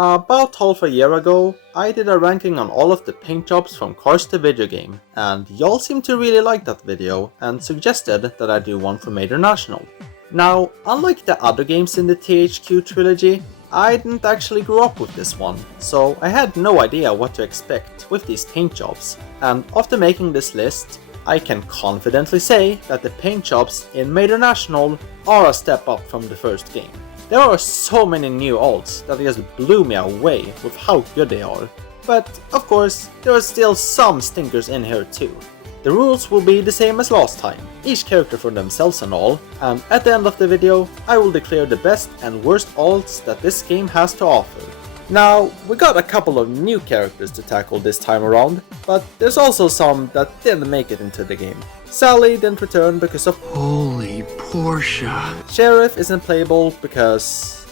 About half a year ago, I did a ranking on all of the paint jobs from Cars the video game, and y'all seemed to really like that video and suggested that I do one for Major National. Now, unlike the other games in the THQ trilogy, I didn't actually grow up with this one, so I had no idea what to expect with these paint jobs, and after making this list, I can confidently say that the paint jobs in Major National are a step up from the first game. There are so many new alts that just blew me away with how good they are. But of course, there are still some stinkers in here too. The rules will be the same as last time, each character for themselves and all, and at the end of the video I will declare the best and worst alts that this game has to offer. Now, we got a couple of new characters to tackle this time around, but there's also some that didn't make it into the game. Sally didn't return because of Holy Portia. Sheriff isn't playable because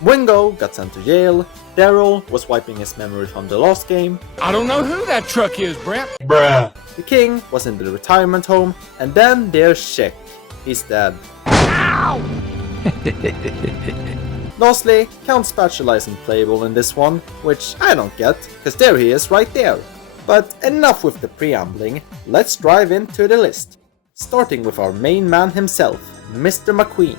Wingo got sent to jail, Daryl was wiping his memory from the last game, I don't know who that truck is, Brent. Bruh. the King was in the retirement home, and then there's Sheck. He's dead. Ow! Lastly, Count Spatula isn't playable in this one, which I don't get, cause there he is right there. But enough with the preambling, let's dive into the list. Starting with our main man himself, Mr. McQueen.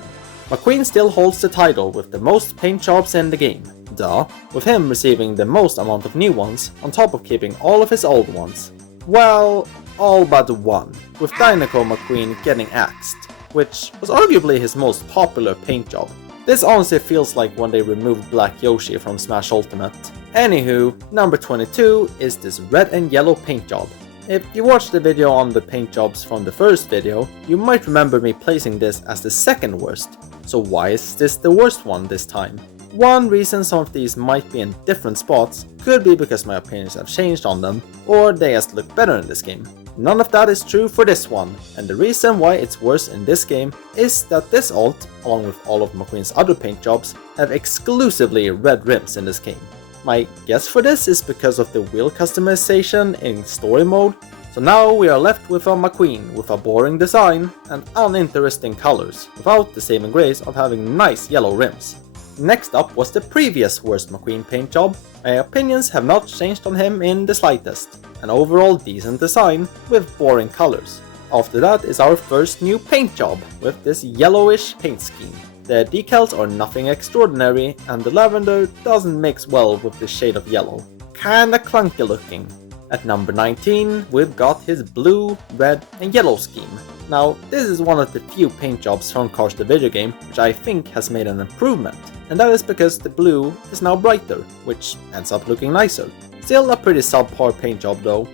McQueen still holds the title with the most paint jobs in the game, duh, with him receiving the most amount of new ones, on top of keeping all of his old ones. Well, all but one, with Dinoco McQueen getting axed, which was arguably his most popular paint job. This honestly feels like when they removed Black Yoshi from Smash Ultimate. Anywho, number 22 is this red and yellow paint job. If you watched the video on the paint jobs from the first video, you might remember me placing this as the second worst. So why is this the worst one this time? One reason some of these might be in different spots could be because my opinions have changed on them, or they just look better in this game. None of that is true for this one, and the reason why it's worse in this game is that this alt, along with all of McQueen's other paint jobs, have exclusively red rims in this game. My guess for this is because of the wheel customization in story mode, so now we are left with a McQueen with a boring design and uninteresting colors, without the saving grace of having nice yellow rims. Next up was the previous worst McQueen paint job. My opinions have not changed on him in the slightest. An overall decent design with boring colors. After that is our first new paint job with this yellowish paint scheme. The decals are nothing extraordinary and the lavender doesn't mix well with the shade of yellow. Kinda clunky looking. At number 19 we've got his blue, red and yellow scheme. Now this is one of the few paint jobs from Cars the video game which I think has made an improvement. And that is because the blue is now brighter, which ends up looking nicer. Still a pretty subpar paint job though.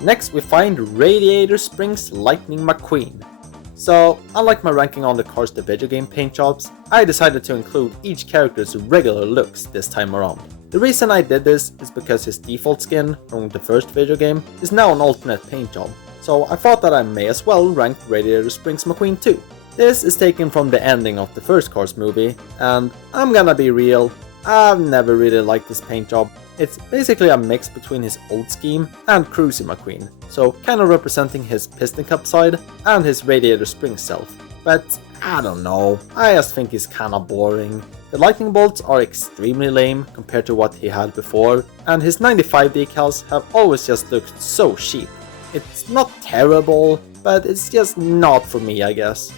Next we find Radiator Springs Lightning McQueen. So, unlike my ranking on the Cars the video game paint jobs, I decided to include each character's regular looks this time around. The reason I did this is because his default skin from the first video game is now an alternate paint job, so I thought that I may as well rank Radiator Springs McQueen too. This is taken from the ending of the first Cars movie, and I'm gonna be real, I've never really liked this paint job. It's basically a mix between his old scheme and Cruisy McQueen, so kinda representing his Piston Cup side and his Radiator Springs self. But I don't know, I just think he's kinda boring. The lightning bolts are extremely lame compared to what he had before, and his 95 decals have always just looked so cheap. It's not terrible, but it's just not for me, I guess.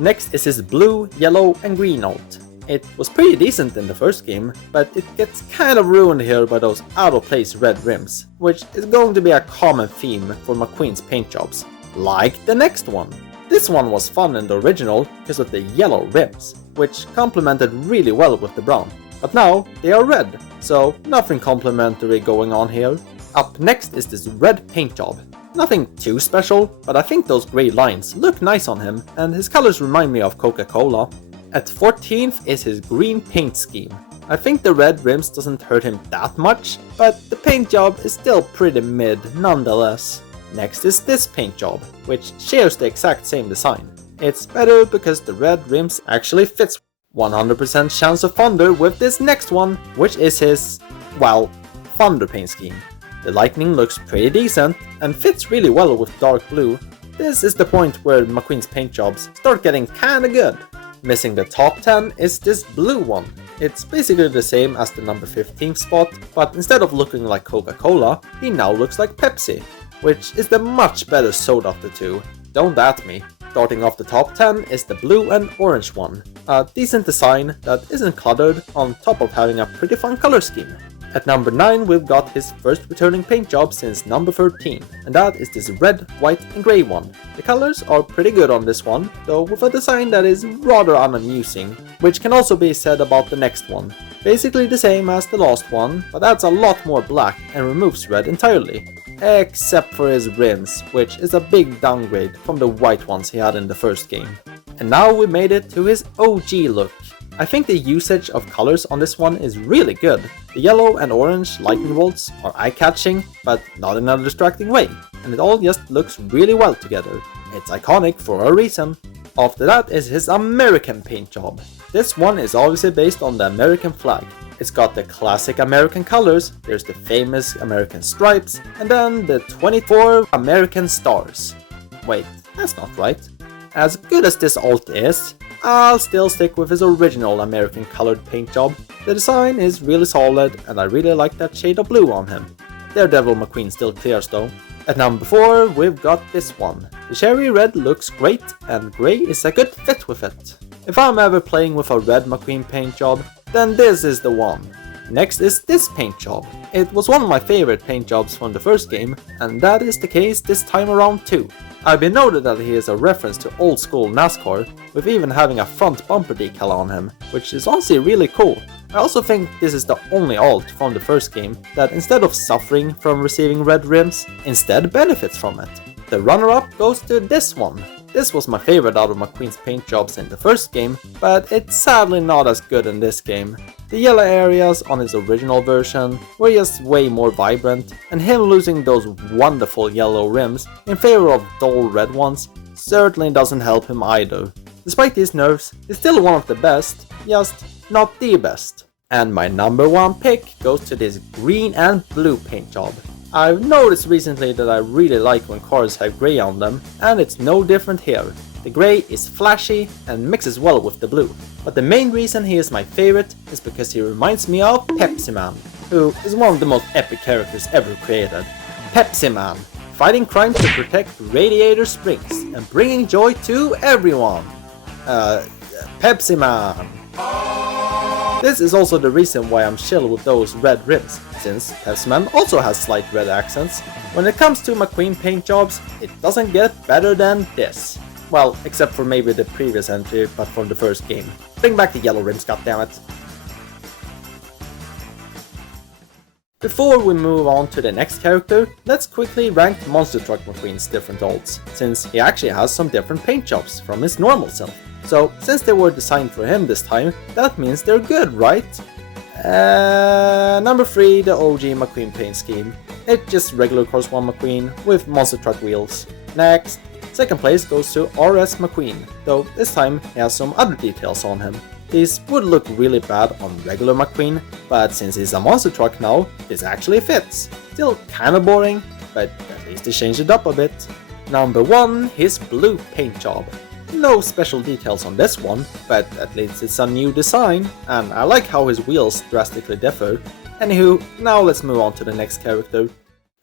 Next is his blue, yellow and green alt. It was pretty decent in the first game, but it gets kind of ruined here by those out of place red rims, which is going to be a common theme for McQueen's paint jobs, like the next one. This one was fun in the original because of the yellow rims, which complemented really well with the brown, but now they are red, so nothing complimentary going on here. Up next is this red paint job. Nothing too special, but I think those grey lines look nice on him, and his colors remind me of Coca-Cola. At 14th is his green paint scheme. I think the red rims doesn't hurt him that much, but the paint job is still pretty mid nonetheless. Next is this paint job, which shares the exact same design. It's better because the red rims actually fits. 100% chance of thunder with this next one, which is his, well, thunder paint scheme. The lightning looks pretty decent and fits really well with dark blue. This is the point where McQueen's paint jobs start getting kinda good. Missing the top 10 is this blue one. It's basically the same as the number 15 spot, but instead of looking like Coca-Cola, he now looks like Pepsi, which is the much better soda of the two, don't at me. Starting off the top 10 is the blue and orange one, a decent design that isn't cluttered on top of having a pretty fun color scheme. At number 9 we've got his first returning paint job since number 13, and that is this red, white and grey one. The colors are pretty good on this one, though with a design that is rather unamusing, which can also be said about the next one. Basically the same as the last one, but adds a lot more black and removes red entirely. Except for his rims, which is a big downgrade from the white ones he had in the first game. And now we made it to his OG look. I think the usage of colors on this one is really good. The yellow and orange lightning bolts are eye-catching, but not in a distracting way, and it all just looks really well together. It's iconic for a reason. After that is his American paint job. This one is obviously based on the American flag. It's got the classic American colors, there's the famous American stripes, and then the 24 American stars. Wait, that's not right. As good as this alt is, I'll still stick with his original American colored paint job. The design is really solid and I really like that shade of blue on him. Daredevil McQueen still clears though. At number 4 we've got this one. The cherry red looks great and grey is a good fit with it. If I'm ever playing with a red McQueen paint job, then this is the one. Next is this paint job. It was one of my favorite paint jobs from the first game, and that is the case this time around too. I've been noted that he is a reference to old school NASCAR, with even having a front bumper decal on him, which is honestly really cool. I also think this is the only alt from the first game that instead of suffering from receiving red rims, instead benefits from it. The runner-up goes to this one. This was my favorite out of McQueen's paint jobs in the first game, but it's sadly not as good in this game. The yellow areas on his original version were just way more vibrant, and him losing those wonderful yellow rims in favor of dull red ones certainly doesn't help him either. Despite these nerfs, he's still one of the best, just not the best. And my number 1 pick goes to this green and blue paint job. I've noticed recently that I really like when cars have grey on them, and it's no different here. The grey is flashy and mixes well with the blue. But the main reason he is my favorite is because he reminds me of Pepsiman, who is one of the most epic characters ever created. Pepsiman, fighting crime to protect Radiator Springs and bringing joy to everyone. Pepsiman. This is also the reason why I'm chill with those red rims, since Pepsiman also has slight red accents. When it comes to McQueen paint jobs, it doesn't get better than this. Well, except for maybe the previous entry, but from the first game. Bring back the yellow rims, goddammit. Before we move on to the next character, let's quickly rank Monster Truck McQueen's different alts, since he actually has some different paint jobs from his normal self. So, since they were designed for him this time, that means they're good, right? Number 3, the OG McQueen paint scheme. It's just regular Course 1 McQueen with monster truck wheels. Next, second place goes to RS McQueen, though this time he has some other details on him. These would look really bad on regular McQueen, but since he's a monster truck now, this actually fits. Still kinda boring, but at least they changed it up a bit. Number 1, his blue paint job. No special details on this one, but at least it's a new design, and I like how his wheels drastically differ. Anywho, now let's move on to the next character.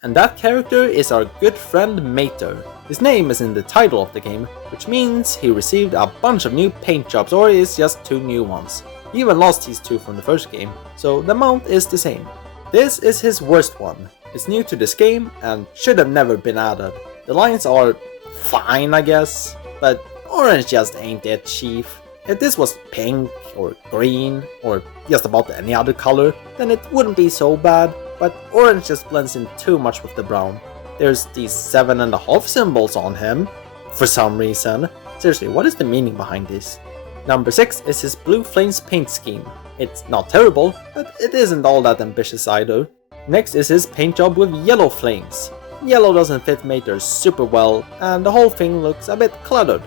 And that character is our good friend Mater. His name is in the title of the game, which means he received a bunch of new paint jobs, or is just 2 new ones. He even lost his 2 from the first game, so the amount is the same. This is his worst one. It's new to this game and should have never been added. The lines are fine, I guess, but orange just ain't it, chief. If this was pink or green or just about any other color, then it wouldn't be so bad, but orange just blends in too much with the brown. There's these 7.5 symbols on him, for some reason. Seriously, what is the meaning behind this? Number 6 is his Blue Flames paint scheme. It's not terrible, but it isn't all that ambitious either. Next is his paint job with yellow flames. Yellow doesn't fit Mater super well, and the whole thing looks a bit cluttered.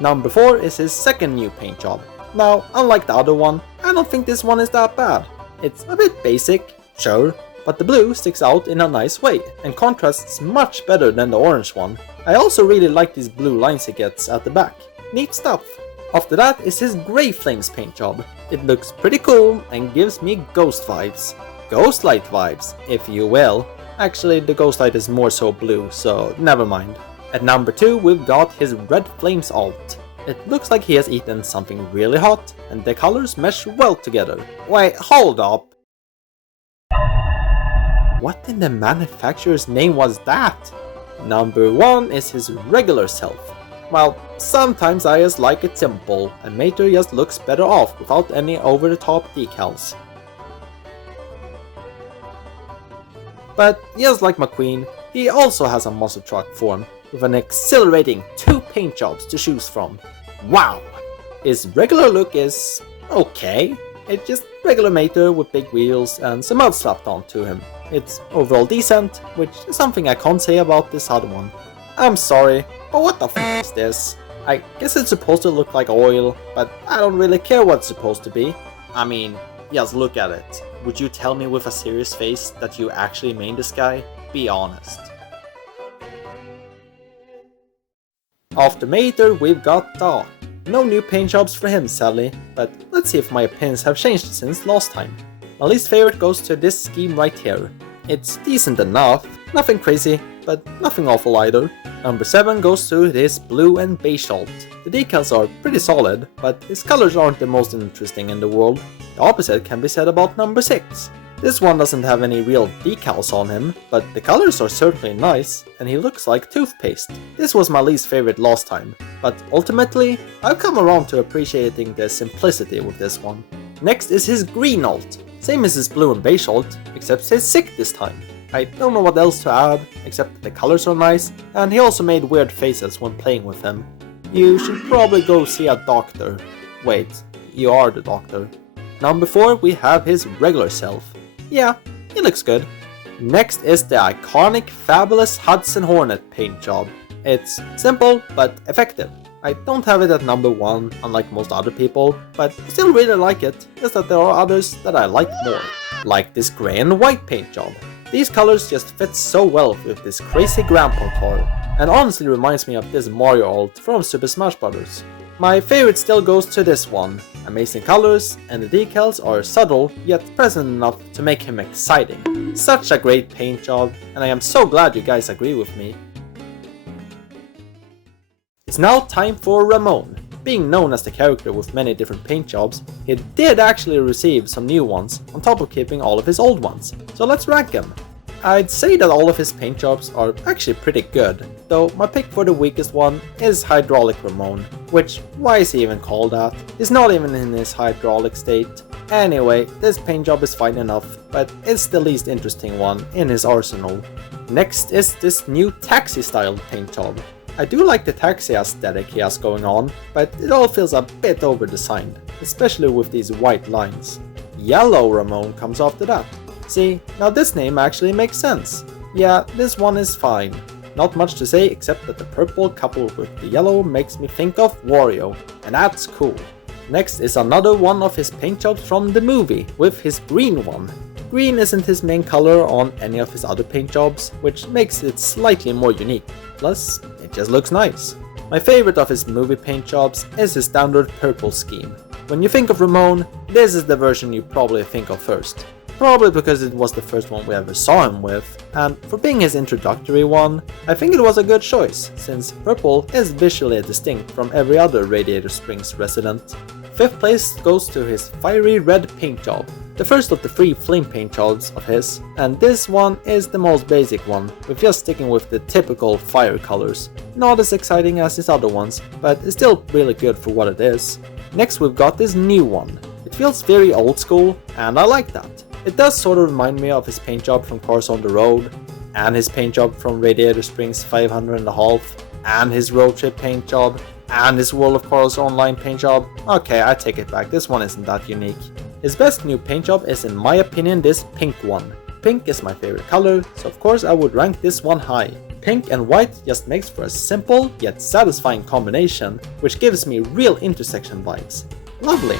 Number 4 is his second new paint job. Now, unlike the other one, I don't think this one is that bad. It's a bit basic, sure, but the blue sticks out in a nice way, and contrasts much better than the orange one. I also really like these blue lines he gets at the back. Neat stuff. After that is his Grey Flames paint job. It looks pretty cool and gives me ghost vibes. Ghost light vibes, if you will. Actually, the ghost light is more so blue, so never mind. At number 2 we've got his Red Flames alt. It looks like he has eaten something really hot, and the colors mesh well together. Wait, hold up. What in the manufacturer's name was that? Number 1 is his regular self. Well, sometimes I just like it simple, and Mater just looks better off without any over-the-top decals. But just like McQueen, he also has a monster truck form, with an exhilarating 2 paint jobs to choose from. Wow! His regular look is okay. It's just regular Mater with big wheels and some mud slapped onto him. It's overall decent, which is something I can't say about this other one. I'm sorry, but what the f is this? I guess it's supposed to look like oil, but I don't really care what it's supposed to be. I mean, just look at it. Would you tell me with a serious face that you actually made this guy? Be honest. After Mater, we've got Doc. No new paint jobs for him sadly, but let's see if my opinions have changed since last time. My least favorite goes to this scheme right here. It's decent enough, nothing crazy, but nothing awful either. Number 7 goes to this blue and beige alt. The decals are pretty solid, but his colors aren't the most interesting in the world. The opposite can be said about number 6. This one doesn't have any real decals on him, but the colors are certainly nice, and he looks like toothpaste. This was my least favorite last time, but ultimately, I've come around to appreciating the simplicity with this one. Next is his green alt. Same as his blue and beige alt, except he's sick this time. I don't know what else to add, except that the colors are nice, and he also made weird faces when playing with him. You should probably go see a doctor. Wait, you are the doctor. Number 4 we have his regular self. Yeah, he looks good. Next is the iconic fabulous Hudson Hornet paint job. It's simple but effective. I don't have it at number 1, unlike most other people, but I still really like it, just that there are others that I like more. Like this grey and white paint job. These colors just fit so well with this crazy grandpa car, and honestly reminds me of this Mario alt from Super Smash Bros. My favorite still goes to this one. Amazing colors, and the decals are subtle yet present enough to make him exciting. Such a great paint job, and I am so glad you guys agree with me. It's now time for Ramone. Being known as the character with many different paint jobs, he did actually receive some new ones on top of keeping all of his old ones, so let's rank them. I'd say that all of his paint jobs are actually pretty good, though my pick for the weakest one is Hydraulic Ramone, which, why is he even called that? He's not even in his hydraulic state. Anyway, this paint job is fine enough, but it's the least interesting one in his arsenal. Next is this new taxi style paint job. I do like the taxi aesthetic he has going on, but it all feels a bit over-designed, especially with these white lines. Yellow Ramone comes after that. See, now this name actually makes sense. Yeah, this one is fine. Not much to say except that the purple coupled with the yellow makes me think of Wario, and that's cool. Next is another one of his paint jobs from the movie, with his green one. Green isn't his main color on any of his other paint jobs, which makes it slightly more unique. Plus, it just looks nice. My favorite of his movie paint jobs is his standard purple scheme. When you think of Ramone, this is the version you probably think of first. Probably because it was the first one we ever saw him with, and for being his introductory one, I think it was a good choice, since purple is visually distinct from every other Radiator Springs resident. 5th place goes to his fiery red paint job, the first of the 3 flame paint jobs of his, and this one is the most basic one, with just sticking with the typical fire colors. Not as exciting as his other ones, but it's still really good for what it is. Next we've got this new one. It feels very old school, and I like that. It does sort of remind me of his paint job from Cars on the Road, and his paint job from Radiator Springs 500½, and his road trip paint job, and his World of Cars Online paint job. Okay, I take it back, this one isn't that unique. His best new paint job is in my opinion this pink one. Pink is my favorite color, so of course I would rank this one high. Pink and white just makes for a simple yet satisfying combination, which gives me real intersection vibes. Lovely!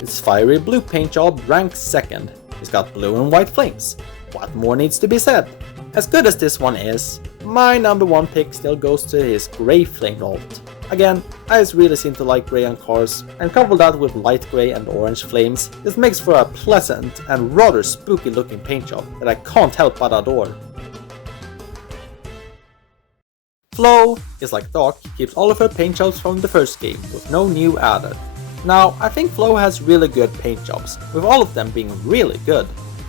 His fiery blue paint job ranks 2nd. He's got blue and white flames. What more needs to be said? As good as this one is, my number 1 pick still goes to his grey flame alt. Again, I just really seem to like grey on cars, and couple that with light grey and orange flames, this makes for a pleasant and rather spooky looking paint job that I can't help but adore. Flo is like Doc, keeps all of her paint jobs from the first game, with no new added. Now, I think Flo has really good paint jobs, with all of them being really good.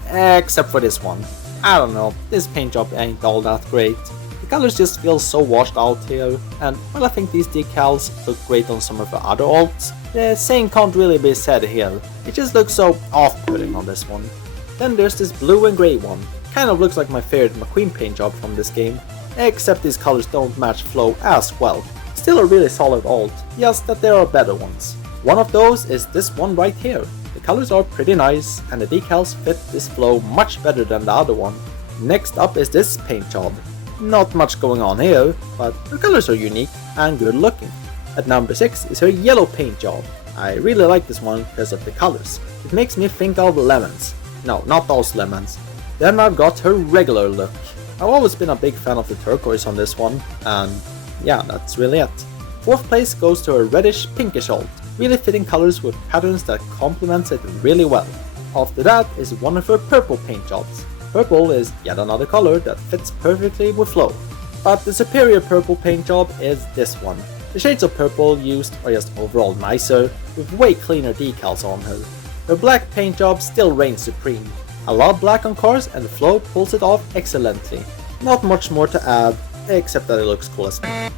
Except for this one. I don't know, this paint job ain't all that great. The colors just feel so washed out here, and while I think these decals look great on some of the other alts, the same can't really be said here. It just looks so off-putting on this one. Then there's this blue and grey one. Kind of looks like my favorite McQueen paint job from this game. Except these colors don't match Flo as well. Still a really solid alt, just that there are better ones. One of those is this one right here. The colors are pretty nice, and the decals fit this Flo much better than the other one. Next up is this paint job. Not much going on here, but the colors are unique and good looking. At number 6 is her yellow paint job. I really like this one because of the colors. It makes me think of lemons. No, not those lemons. Then I've got her regular look. I've always been a big fan of the turquoise on this one, and yeah, that's really it. 4th place goes to her reddish pinkish alt, really fitting colors with patterns that complements it really well. After that is one of her purple paint jobs. Purple is yet another color that fits perfectly with Flo. But the superior purple paint job is this one. The shades of purple used are just overall nicer, with way cleaner decals on her. Her black paint job still reigns supreme. I love black on cars and Flo pulls it off excellently. Not much more to add, except that it looks cool as well.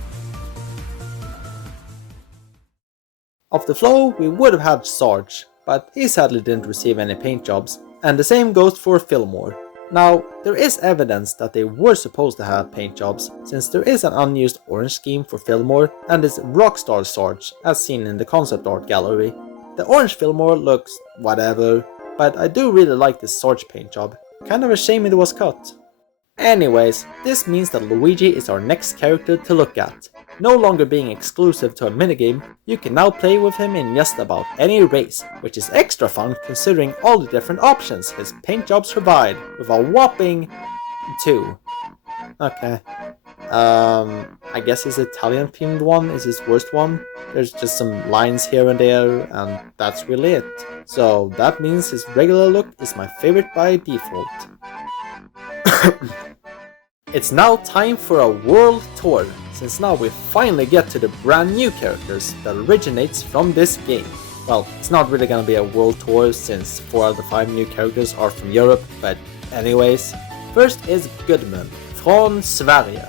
After Flo, we would have had Sarge, but he sadly didn't receive any paint jobs, and the same goes for Fillmore. Now, there is evidence that they were supposed to have paint jobs, since there is an unused orange scheme for Fillmore and this Rockstar Sarge, as seen in the concept art gallery. The orange Fillmore looks whatever, but I do really like this Sarge paint job. Kind of a shame it was cut. Anyways, this means that Luigi is our next character to look at. No longer being exclusive to a minigame, you can now play with him in just about any race, which is extra fun considering all the different options his paint jobs provide, with a whopping 2. Okay. I guess his Italian themed one is his worst one. There's just some lines here and there, and that's really it. So that means his regular look is my favorite by default. It's now time for a world tour, since now we finally get to the brand new characters that originates from this game. Well, it's not really gonna be a world tour since 4 out of the 5 new characters are from Europe, but anyways. First is Gudmund, from Sverige.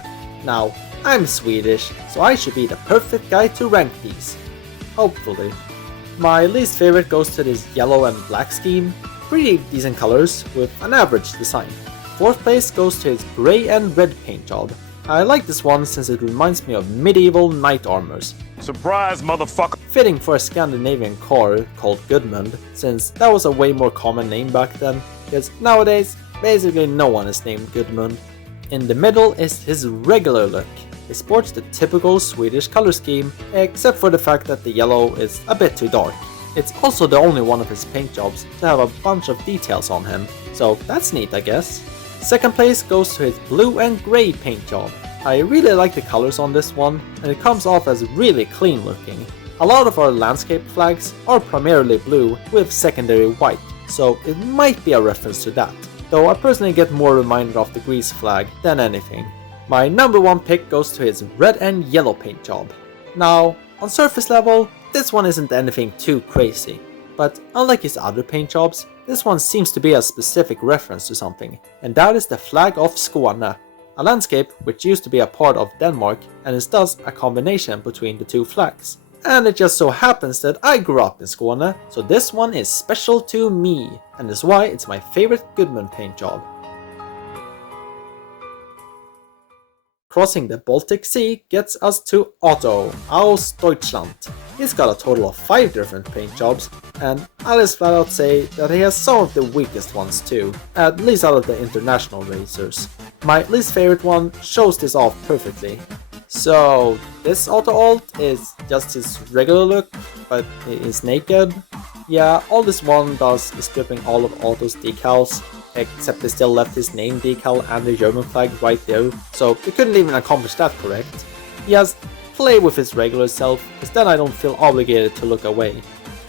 Now, I'm Swedish, so I should be the perfect guy to rank these. Hopefully. My least favorite goes to this yellow and black scheme. Pretty decent colors, with an average design. 4th place goes to his grey and red paint job. I like this one since it reminds me of medieval knight armors. Surprise, motherfucker! Fitting for a Scandinavian car called Gudmund, since that was a way more common name back then, because nowadays, basically no one is named Gudmund. In the middle is his regular look. He sports the typical Swedish color scheme, except for the fact that the yellow is a bit too dark. It's also the only one of his paint jobs to have a bunch of details on him, so that's neat I guess. 2nd place goes to his blue and grey paint job. I really like the colors on this one, and it comes off as really clean looking. A lot of our landscape flags are primarily blue with secondary white, so it might be a reference to that, though I personally get more reminded of the Greece flag than anything. My number 1 pick goes to his red and yellow paint job. Now, on surface level, this one isn't anything too crazy, but unlike his other paint jobs, this one seems to be a specific reference to something, and that is the flag of Skåne, a landscape which used to be a part of Denmark and is thus a combination between the 2 flags. And it just so happens that I grew up in Skåne, so this one is special to me, and is why it's my favorite Gudmund paint job. Crossing the Baltic Sea gets us to Otto, aus Deutschland. He's got a total of 5 different paint jobs, and I'll just flat out say that he has some of the weakest ones too, at least out of the international racers. My least favorite one shows this off perfectly. So this Otto alt is just his regular look, but he's naked. Yeah, all this one does is stripping all of Otto's decals, except they still left his name decal and the German flag right there, so they couldn't even accomplish that correct. He has play with his regular self, because then I don't feel obligated to look away.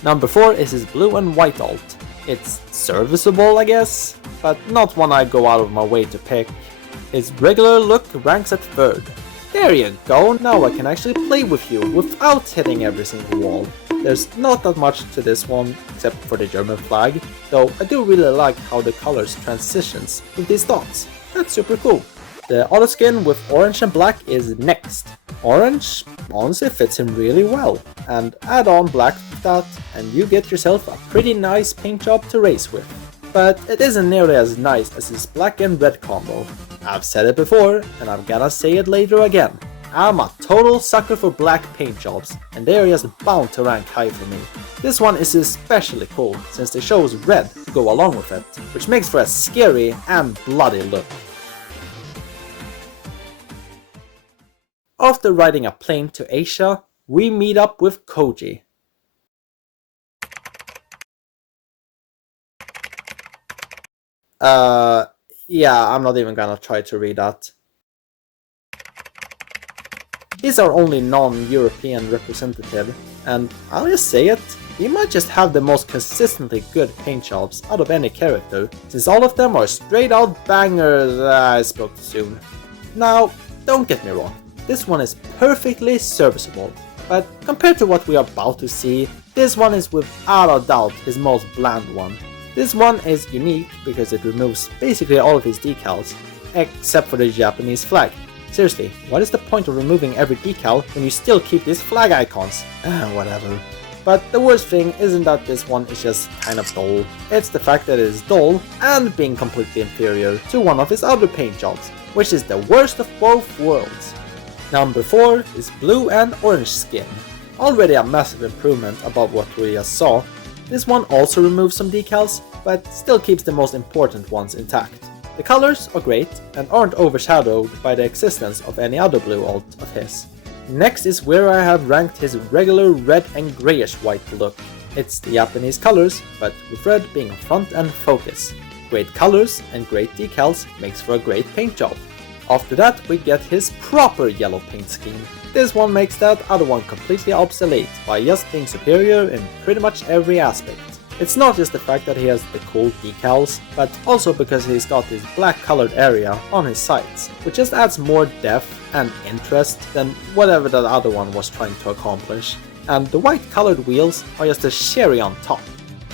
Number 4 is his blue and white alt. It's serviceable, I guess, but not one I go out of my way to pick. His regular look ranks at 3rd. There you go, now I can actually play with you without hitting every single wall. There's not that much to this one, except for the German flag, though I do really like how the colors transitions with these dots. That's super cool. The Otto skin with orange and black is next. Orange honestly fits him really well, and add on black with that and you get yourself a pretty nice paint job to race with. But it isn't nearly as nice as his black and red combo. I've said it before, and I'm gonna say it later again. I'm a total sucker for black paint jobs, and they are just bound to rank high for me. This one is especially cool, since they chose red to go along with it, which makes for a scary and bloody look. After riding a plane to Asia, we meet up with Koji. Yeah, I'm not even gonna try to read that. He's our only non-European representative, and I'll just say it, he might just have the most consistently good paint jobs out of any character, since all of them are straight out bangers. I spoke too soon. Now, don't get me wrong, this one is perfectly serviceable, but compared to what we are about to see, this one is without a doubt his most bland one. This one is unique because it removes basically all of his decals, except for the Japanese flag. Seriously, what is the point of removing every decal when you still keep these flag icons? Whatever. But the worst thing isn't that this one is just kind of dull, it's the fact that it is dull and being completely inferior to one of his other paint jobs, which is the worst of both worlds. Number 4 is blue and orange skin. Already a massive improvement above what we just saw. This one also removes some decals, but still keeps the most important ones intact. The colors are great and aren't overshadowed by the existence of any other blue alt of his. Next is where I have ranked his regular red and greyish white look. It's the Japanese colors, but with red being front and focus. Great colors and great decals makes for a great paint job. After that we get his proper yellow paint scheme. This one makes that other one completely obsolete by just being superior in pretty much every aspect. It's not just the fact that he has the cool decals, but also because he's got this black colored area on his sides, which just adds more depth and interest than whatever that other one was trying to accomplish. And the white colored wheels are just a cherry on top.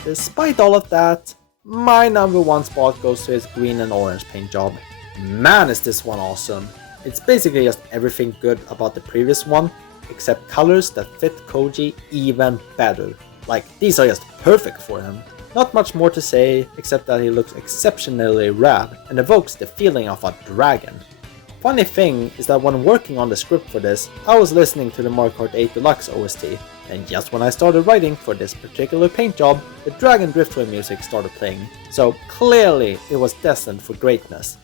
Despite all of that, my number 1 spot goes to his green and orange paint job. Man, is this one awesome. It's basically just everything good about the previous one, except colors that fit Koji even better. Like, these are just perfect for him. Not much more to say, except that he looks exceptionally rad and evokes the feeling of a dragon. Funny thing is that when working on the script for this, I was listening to the Mario Kart 8 Deluxe OST, and just when I started writing for this particular paint job, the Dragon Driftway music started playing, so clearly it was destined for greatness.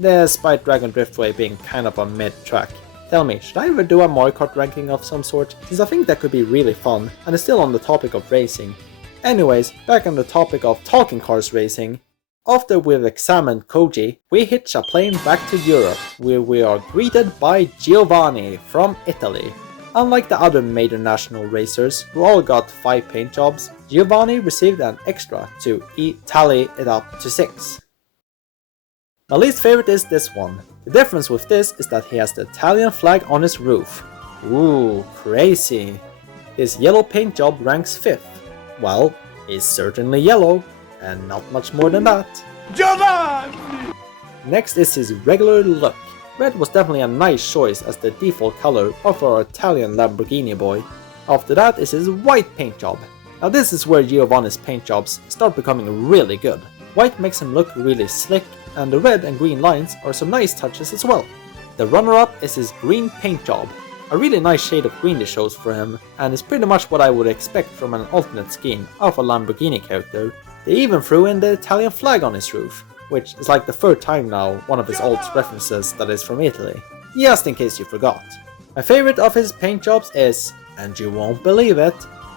Despite Dragon Driftway being kind of a mid-track. Tell me, should I ever do a Mario Kart ranking of some sort? Since I think that could be really fun, and is still on the topic of racing. Anyways, back on the topic of talking cars racing. After we've examined Koji, we hitch a plane back to Europe, where we are greeted by Giovanni from Italy. Unlike the other major national racers, who all got 5 paint jobs, Giovanni received an extra to tally it up to 6. My least favorite is this one. The difference with this is that he has the Italian flag on his roof. Ooh, crazy. His yellow paint job ranks 5th. Well, he's certainly yellow, and not much more than that. Giovanni! Next is his regular look. Red was definitely a nice choice as the default color of our Italian Lamborghini boy. After that is his white paint job. Now this is where Giovanni's paint jobs start becoming really good. White makes him look really slick, and the red and green lines are some nice touches as well. The runner-up is his green paint job. A really nice shade of green this shows for him, and is pretty much what I would expect from an alternate skin of a Lamborghini character. They even threw in the Italian flag on his roof, which is like the 3rd time now one of his old references that is from Italy. Just in case you forgot. My favorite of his paint jobs is, and you won't believe it,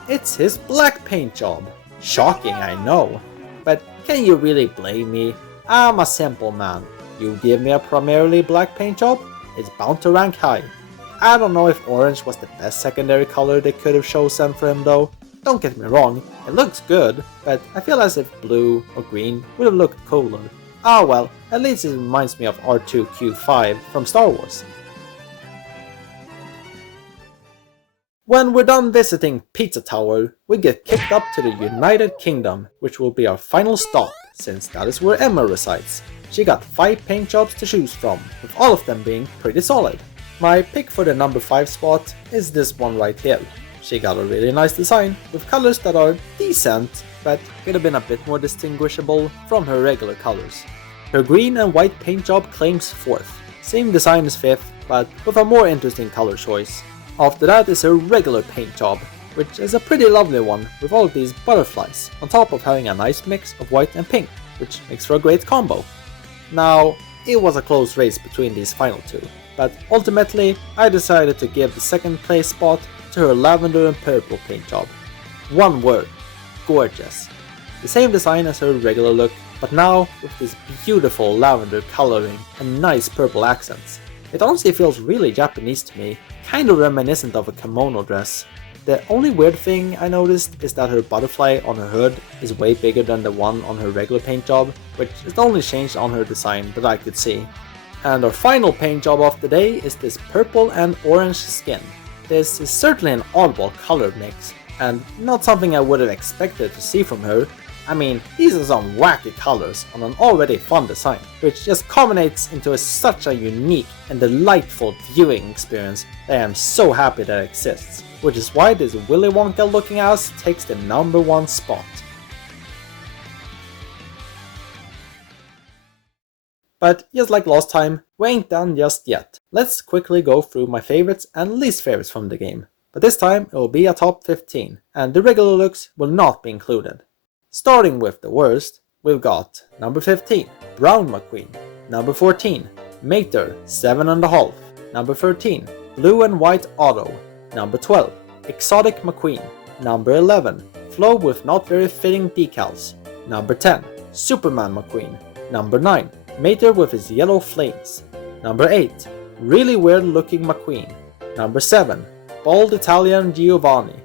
it's his black paint job. Shocking, I know. But can you really blame me? I'm a simple man. You give me a primarily black paint job, it's bound to rank high. I don't know if orange was the best secondary color they could have chosen for him though. Don't get me wrong, it looks good, but I feel as if blue or green would have looked cooler. Ah well, at least it reminds me of R2-Q5 from Star Wars. When we're done visiting Pizza Tower, we get kicked up to the United Kingdom, which will be our final stop, since that is where Emma resides. She got 5 paint jobs to choose from, with all of them being pretty solid. My pick for the number 5 spot is this one right here. She got a really nice design, with colors that are decent, but could have been a bit more distinguishable from her regular colors. Her green and white paint job claims 4th, same design as 5th, but with a more interesting color choice. After that is her regular paint job, which is a pretty lovely one with all of these butterflies, on top of having a nice mix of white and pink, which makes for a great combo. Now, it was a close race between these final two, but ultimately I decided to give the second place spot to her lavender and purple paint job. One word: gorgeous. The same design as her regular look, but now with this beautiful lavender coloring and nice purple accents. It honestly feels really Japanese to me, kind of reminiscent of a kimono dress. The only weird thing I noticed is that her butterfly on her hood is way bigger than the one on her regular paint job, which is the only change on her design that I could see. And our final paint job of the day is this purple and orange skin. This is certainly an oddball color mix, and not something I would have expected to see from her. I mean, these are some wacky colors on an already fun design, which just culminates into such a unique and delightful viewing experience that I am so happy that it exists, which is why this Willy Wonka looking ass takes the number 1 spot. But just like last time, we ain't done just yet. Let's quickly go through my favorites and least favorites from the game. But this time it will be a top 15, and the regular looks will not be included. Starting with the worst, we've got number 15, Brown McQueen, number 14, Mater 7.5, number 13, Blue and White Otto, number 12, Exotic McQueen, number 11, Flo with not very fitting decals, number 10, Superman McQueen, number 9, Mater with his yellow flames, number 8, Really Weird Looking McQueen, number 7, Bald Italian Giovanni,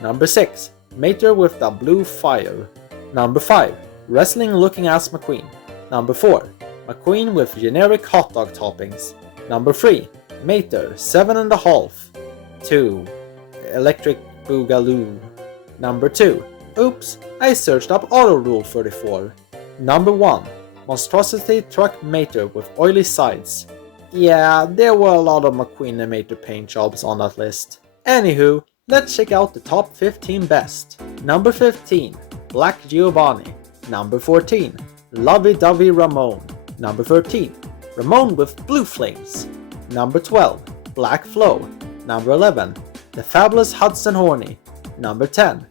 number 6, Mater with the blue fire, number 5, Wrestling Looking Ass McQueen, number 4, McQueen with generic hot dog toppings, number 3, Mater 7.5, 2, Electric Boogaloo, number 2, Oops, I searched up Auto Rule 34, number 1, Monstrosity Truck Mater with oily sides. Yeah, there were a lot of McQueen and Mater paint jobs on that list. Anywho, let's check out the top 15 best. Number 15, Black Giovanni. Number 14, Lovey Dovey Ramone. Number 13, Ramone with blue flames. Number 12, Black Flo. Number 11, The Fabulous Hudson Horny. Number 10,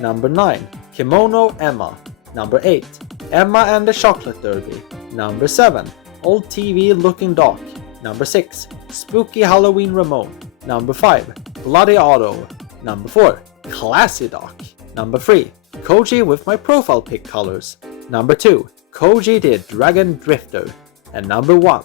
Number 9, Kimono Emma. Number 8, Emma and the Chocolate Derby. Number 7, Old TV Looking Doc. Number 6, Spooky Halloween Ramone. Number 5, Bloody Otto. Number 4, Classy Doc. Number 3, Koji with my profile pic colors. Number 2, Koji the Dragon Drifter. And number 1,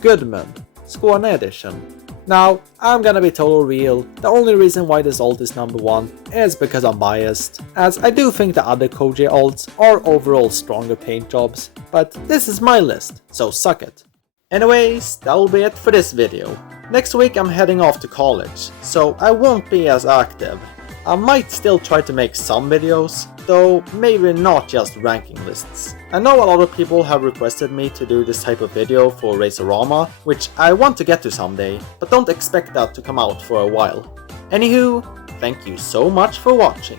Gudmund, Skåne edition. Now, I'm gonna be total real, the only reason why this alt is number 1 is because I'm biased, as I do think the other Koji alts are overall stronger paint jobs, but this is my list, so suck it. Anyways, that'll be it for this video. Next week I'm heading off to college, so I won't be as active. I might still try to make some videos, though maybe not just ranking lists. I know a lot of people have requested me to do this type of video for Racerama, which I want to get to someday, but don't expect that to come out for a while. Anywho, thank you so much for watching.